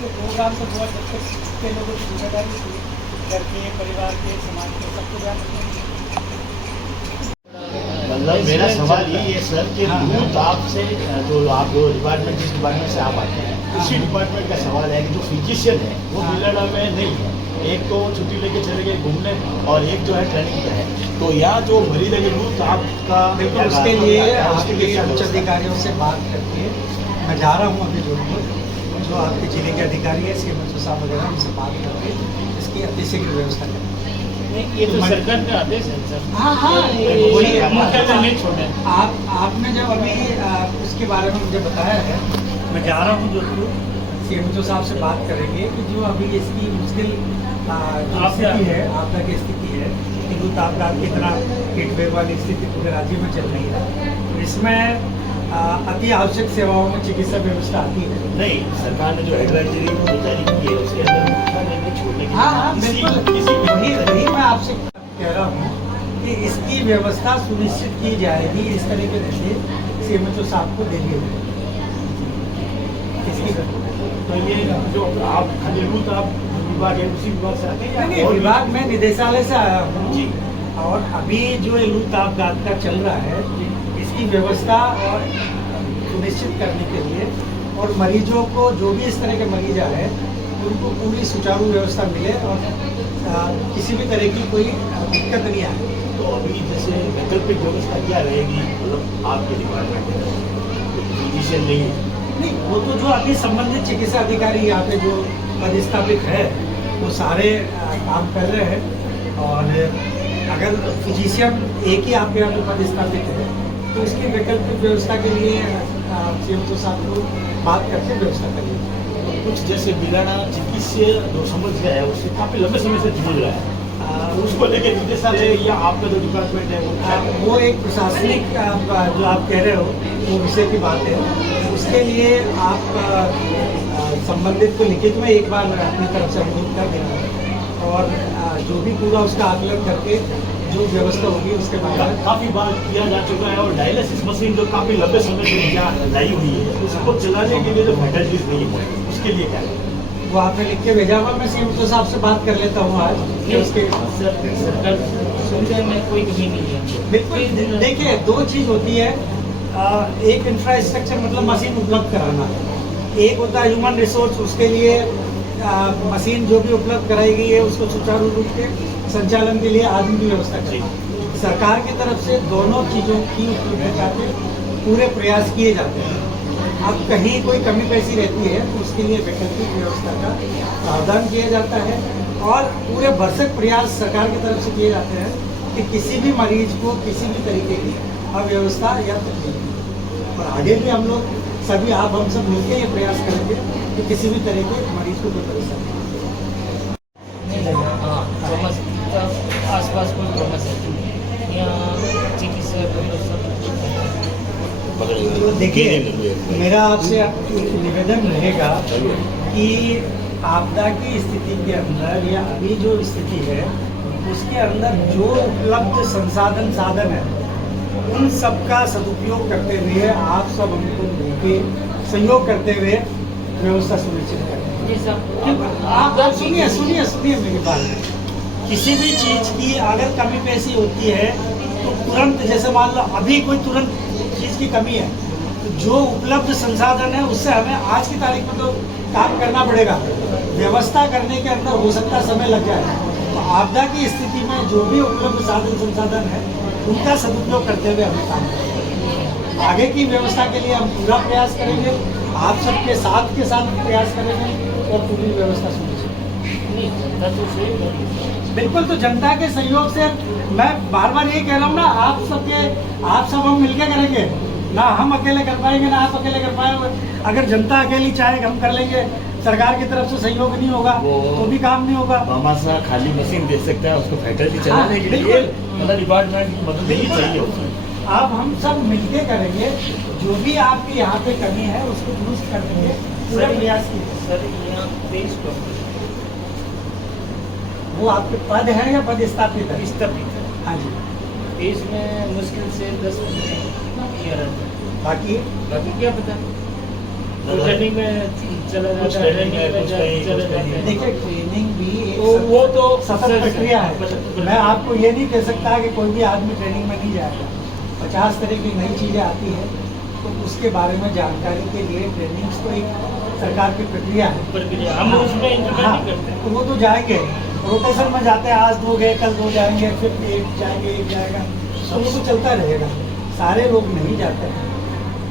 Programme तो बहुत हद तक के लोगों की जिम्मेदारी थी, घर के, परिवार के, समाज के, सबको ध्यान रखना। मतलब मेरा सवाल ये है सर कि यूथ आपसे जो आप जो डिपार्टमेंट जिस डिपार्टमेंट से आप आते हैं इसी डिपार्टमेंट का सवाल है कि जो फिजिशियन है वो बिलाड़ा में नहीं है, एक तो छुट्टी लेके चले गए घूमने और एक जो है ट्रेनिंग पे है, तो यहाँ जो मरीज है यूथ आपका बिल्कुल उसके लिए उच्च अधिकारियों से बात करके मैं जा रहा हूँ अभी जोधपुर, जो आपके जिले के अधिकारी है श्रीमती साहब वगैरह उनसे बात करके इसकी अतिशीघ्र व्यवस्था करें। ये तो सरकार का आदेश है सर। हाँ हाँ वही मुख्यतः नहीं छोड़े। आपने जब अभी उसके बारे में मुझे बताया है, मैं जा रहा हूँ जोधपुर, सीएमओ साहब से बात करेंगे कि जो अभी इसकी मुश्किल जो स्थिति है, आपदा की स्थिति है, हिंदू तापदार की तरह हीट वेव वाली स्थिति पूरे राज्य में चल रही है, तो इसमें अति आवश्यक सेवाओं में चिकित्सा व्यवस्था आती है। नहीं, सरकार ने जो एडवाइजरी जारी की है उसके अंदर नहीं छोड़ने की। हाँ बिल्कुल, वही मैं आपसे कह रहा हूँ कि इसकी व्यवस्था सुनिश्चित की जाएगी, इस तरीके से सीएमओ साहब को देंगे। तो ये जो आप खलीलूत आप विभाग है उसी विभाग से आते हैं नहीं, विभाग में निदेशालय से आया हूँ जी, और अभी जो लूट तापदाद का चल रहा है इसकी व्यवस्था और सुनिश्चित करने के लिए और मरीजों को जो भी इस तरह के मरीज आए उनको पूरी सुचारू व्यवस्था मिले और किसी भी तरह की कोई दिक्कत नहीं आए। तो अभी जैसे वैकल्पिक व्यवस्था क्या रहेगी, मतलब आपके डिपार्टमेंट में फिजिशियन नहीं है? नहीं, वो तो जो अभी संबंधित चिकित्सा अधिकारी यहाँ पे जो पदस्थापित है वो सारे काम कर रहे हैं, और अगर फिजिशियन एक ही आपके यहाँ पे पदस्थापित है तो इसकी वैकल्पिक व्यवस्था के लिए सीएमओ साहब को बात करके व्यवस्था करेंगे। कुछ जैसे बिलाड़ा चिकित्सीय जो समझ गया है उससे काफ़ी लंबे समय से जूझ रहा है, उसको लेकर निदेशालय या आपका जो डिपार्टमेंट है वो एक प्रशासनिक जो आप कह रहे हो वो विषय की बात है, उसके लिए आप संबंधित को लिखित में एक बार अपनी तरफ से अनुरोध कर देना और जो भी पूरा उसका आकलन करके जो व्यवस्था होगी उसके बाद काफ़ी बार किया जा चुका है। और डायलिसिस मशीन जो काफ़ी लंबे समय से यहाँ लाई हुई है उसको चलाने के लिए जो फैसिलिटीज नहीं है उसके लिए क्या है? वो आपने लिख के भेजा हुआ, मैं सीएमओ साहब से बात कर लेता हूँ आज कि उसके सरकार सुविधा में कोई कमी नहीं है। बिल्कुल, देखिए दो चीज़ होती है, एक इंफ्रास्ट्रक्चर मतलब मशीन उपलब्ध कराना, एक होता है ह्यूमन रिसोर्स, उसके लिए मशीन जो भी उपलब्ध कराई गई है उसको सुचारू रूप से संचालन के लिए आदमी की व्यवस्था करें। सरकार की तरफ से दोनों चीज़ों की उपलब्धता के पूरे प्रयास किए जाते हैं। अब कहीं कोई कमी पैसी रहती है तो उसके लिए वैकल्पिक व्यवस्था का प्रावधान किया जाता है और पूरे भरसक प्रयास सरकार की तरफ से किए जाते हैं कि किसी भी मरीज को किसी भी तरीके की अव्यवस्था या तकलीफ, और आगे भी हम लोग सभी आप हम सब मिलकर ये प्रयास करेंगे कि किसी भी तरह के मरीज को कोई परेशानी आसपास कोई प्रॉब्लम है यहाँ चिकित्सा तो देखिए, मेरा आपसे एक निवेदन रहेगा कि आपदा की स्थिति के अंदर या अभी जो स्थिति है उसके अंदर जो उपलब्ध संसाधन साधन है उन सब का सदुपयोग करते हुए आप सब हमको मिलकर सहयोग करते हुए व्यवस्था सुनिश्चित करें। आप सुनिए मेरी बात, किसी भी चीज़ की अगर कमी पेशी होती है तो तुरंत, जैसे मान लो अभी कोई तुरंत चीज़ की कमी है तो जो उपलब्ध संसाधन है उससे हमें आज की तारीख में तो काम करना पड़ेगा, व्यवस्था करने के अंदर हो सकता समय लग जाए। तो आपदा की स्थिति में जो भी उपलब्ध साधन संसाधन है उनका सदुपयोग करते हुए हमें काम करेंगे। आगे की व्यवस्था के लिए हम पूरा प्रयास करेंगे, आप सबके साथ प्रयास करेंगे और पूरी व्यवस्था सुनिश्चित। बिल्कुल, तो जनता के सहयोग से मैं बार बार यही कह रहा हूँ ना, आप सब हम मिलकर करेंगे ना, हम अकेले कर पाएंगे ना आप अकेले कर पाएंगे। अगर जनता अकेली चाहे हम कर लेंगे, सरकार की तरफ से सहयोग नहीं होगा तो भी काम नहीं होगा। मामा सा खाली मशीन दे सकता है, उसको फैसिलिटी चलाने के लिए मतलब डिपार्टमेंट की मदद नहीं चाहिए। अब हम सब मिलके करेंगे, जो भी आपकी यहाँ पे कमी है उसको दुरुस्त कर देंगे, पूरा प्रयास कीजिए। सर यहाँ पेश वो आपके पद है या पद स्थापित है? स्थापित है। हाँ जी। पेश में मुश्किल से 10 मिनट बाकी क्या पता, ट्रेनिंग में चला कुछ जाता है, training है, कुछ चला नहीं, कुछ जाता नहीं। है। देखिए ट्रेनिंग भी एक वो तो सफल प्रक्रिया है। मैं आपको ये नहीं कह सकता कि कोई भी आदमी ट्रेनिंग में नहीं जाएगा। 50 तरह की नई चीज़ें आती हैं, तो उसके बारे में जानकारी के लिए ट्रेनिंग्स तो एक सरकार की प्रक्रिया है। प्रक्रिया हम उसमें इंतजार हाँ, नहीं करते। तो वो तो जाएंगे, रोटेशन में जाते हैं, आज 2 गए, कल 2 जाएंगे, फिर एक जाएंगे, एक जाएगा, तो वो तो चलता रहेगा। सारे लोग नहीं जाते हैं।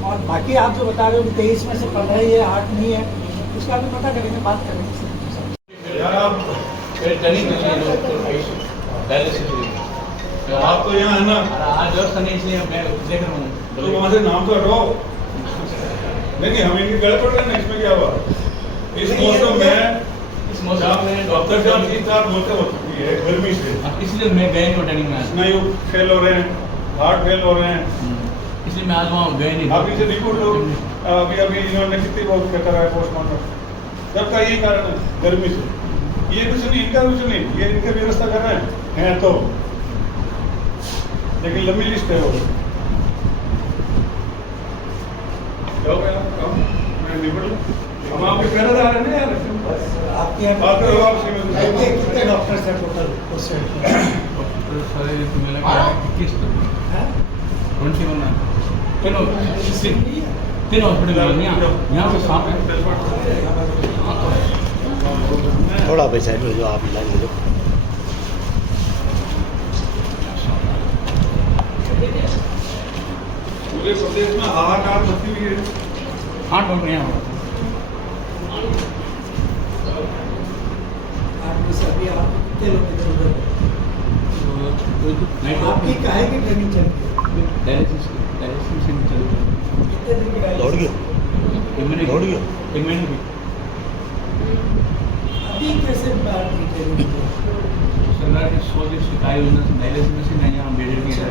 और बाकी आप जो बता रहे हो कि 23 में से 15 ही है, 8 नहीं है, उसका भी पता करेंगे, बात करेंगे। यार आप ट्रेनिंग के लिए लोग पहले से आप तो यहाँ है ना, आज व्यवस्था नहीं इसलिए मैं देख रहा हूँ तो वहाँ से नाम तो हटाओ। नहीं हम इनके गले पड़ रहे हैं, इसमें क्या हुआ? इस मौसम में इस मौसम में डॉक्टर साहब 3-4 मौतें हो चुकी है गर्मी से। इसलिए मैं गए नहीं ट्रेनिंग में स्नायु फेल हो रहे हैं, हार्ट फेल हो रहे हैं। इसलिए मैं आज वहाँ गए नहीं। आप इसे रिपोर्ट लो। अभी इन्होंने कितनी बहुत क्या करा है पोस्टमार्टम, सबका यही कारण है गर्मी से। ये कुछ नहीं, इनका कुछ नहीं, ये इनके व्यवस्था कर रहे हैं तो, लेकिन लंबी लिस्ट है वो। जाओ मैं निपट लूँ। हम आपके पहरेदार हैं ना यार। आपके बात यहाँ करो आप श्रीमती। कितने डॉक्टर्स हैं टोटल उस साइड पे? सारे मेरा क्या है 21 हैं? 21 है। तीन हॉस्पिटल है यहाँ से साफ है। थोड़ा पैसा है जो आप लाइन ले लो। पूरे प्रदेश में हाहाकार मची हुई है। 8 डॉक्टर यहाँ होगा। आपने से अभी आप कितने लोग इधर उधर हैं? नाइट आपकी काहे की ट्रेनिंग चल रही है? डायलिसिस से चल रहा है। कितने दिन की दौड़ डायलिसिस? गया एक महीने दौड़ गया। एक महीने की अभी कैसे बात की ट्रेनिंग की? सरकार की 100 दिन शिकायत योजना से डायलिसिस मशीन है यहाँ बेडेड की है।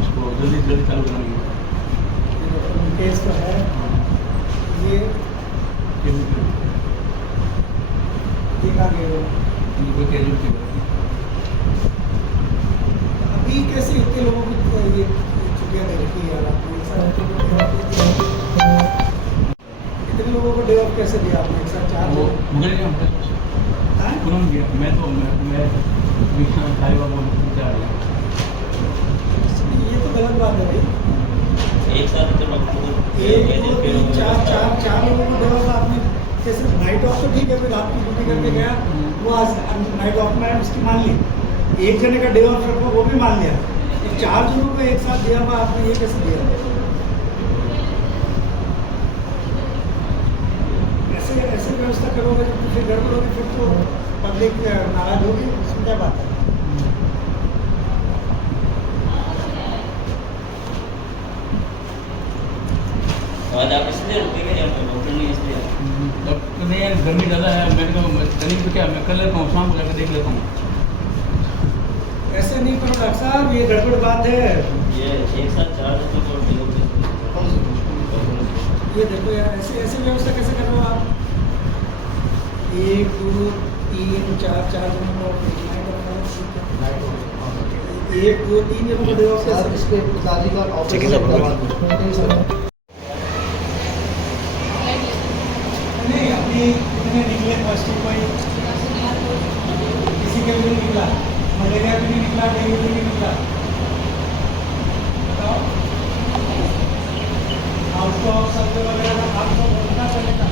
उसको जल्दी से जल्दी चालू करानी है। केस तो है ये देखा गया। कोई कैजुअलिटी अभी कैसे इतने लोगों को ये छुट्टियाँ दे रखी है यार आपने? इतने लोगों को डे ऑफ कैसे दिया आपने? एक साथ 4 वो लोग? मुझे नहीं हमने हाँ? तुरंत गया मैं खाली बाबू जा रहा ये तो गलत बात है भाई। एक साथ जब 1 2 3 4 लोगों को डे ऑफ आपने कैसे? नाइट ऑफ तो ठीक है, फिर आपकी ड्यूटी करके गया, वो आज नाइट ऑफ में उसकी मान ली। एक जने का डे ऑफ रखो, वो भी मान लिया। ये 4 जनों को एक साथ दिया हुआ आपने, ये कैसे दिया? ऐसे व्यवस्था करोगे जब तो फिर गड़बड़ होगी, फिर तो पब्लिक नाराज होगी, इसमें क्या बात है? आज आप इसलिए रुकेंगे यहाँ पे, डॉक्टर नहीं इसलिए। डॉक्टर नहीं यार गर्मी ज़्यादा है। मैंने कहा ट्रेनिंग तो क्या मैं कर लेता हूँ, शाम को जाकर देख लेता हूँ। ऐसे नहीं करो डॉक्टर साहब, ये गड़बड़ बात है। ये एक साथ 4 लोगों को ये देखो यार, ऐसे व्यवस्था कैसे कर रहे हो आप? 1 2 3 4 जनों को एक 2 3 जनों को डे ऑफ कैसे? इसके पिताजी का चिकित्सा नहीं अभी कितने निकले पॉजिटिव? कोई किसी के भी नहीं निकला, मलेरिया भी नहीं निकला, डेंगू भी नहीं निकला। बताओ, आउट ऑफ सब वगैरह आप तो बोलना चलेगा।